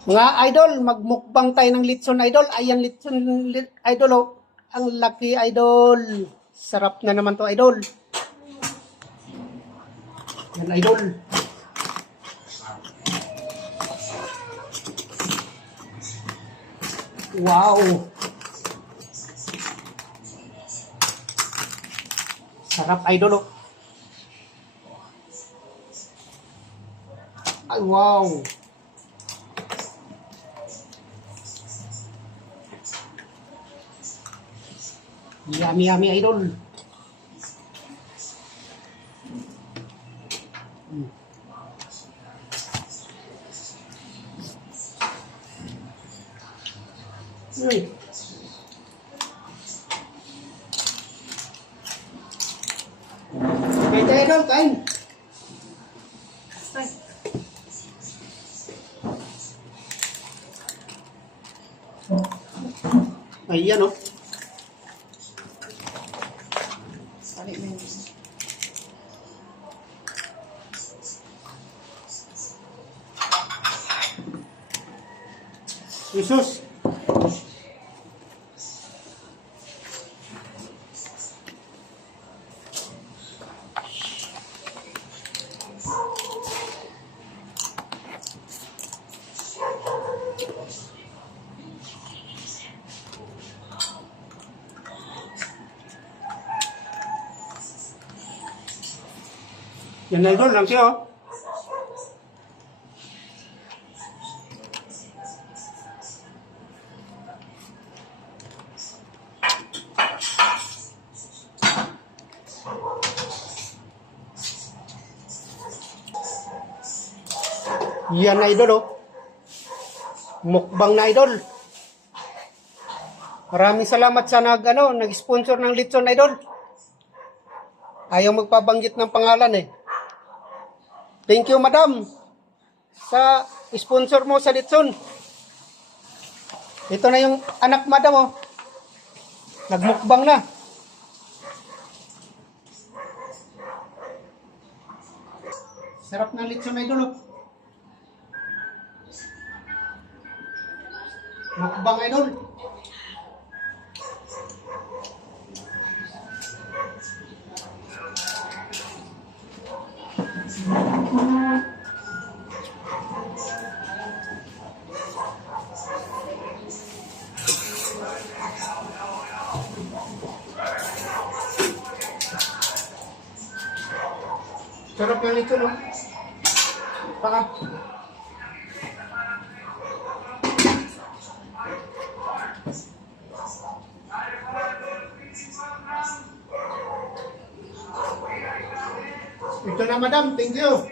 Mga idol, magmukbang tayo ng litson idol. Ayan litson idol oh. Ang laki idol. Sarap na naman to idol. Yan idol. Wow. Sarap idol oh. Ay wow. Yummy yummy idol. Kain tayo idol, kain. Ayan oh. Jesus. Yan na idol lang siya oh. Yan na idol oh. Mukbang na idol. Maraming salamat sa nag-sponsor ng litson idol. Ayaw magpabanggit ng pangalan eh. Thank you madam sa sponsor mo sa litson. Ito na yung anak madam oh. Nagmukbang na. Sarap ng litson idol oh. Mukbang idol. Sarap ng litson no? Baka. Ito na madam, thank you.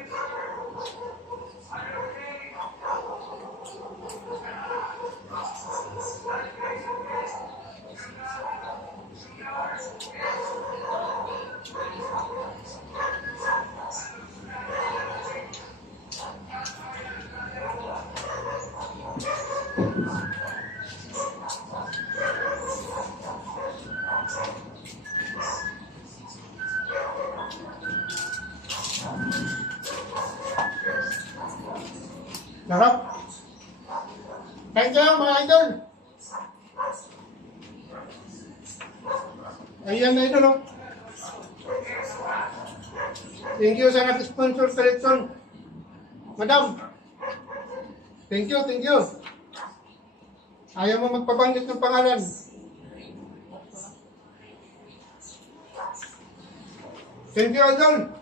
Sarap. Kain kayo mga idol. Ayan na idol oh. Thank you sa nag-sponsor sa litson. Madam. Thank you, thank you. Ayaw mo magpabanggit ng pangalan. Thank you idol.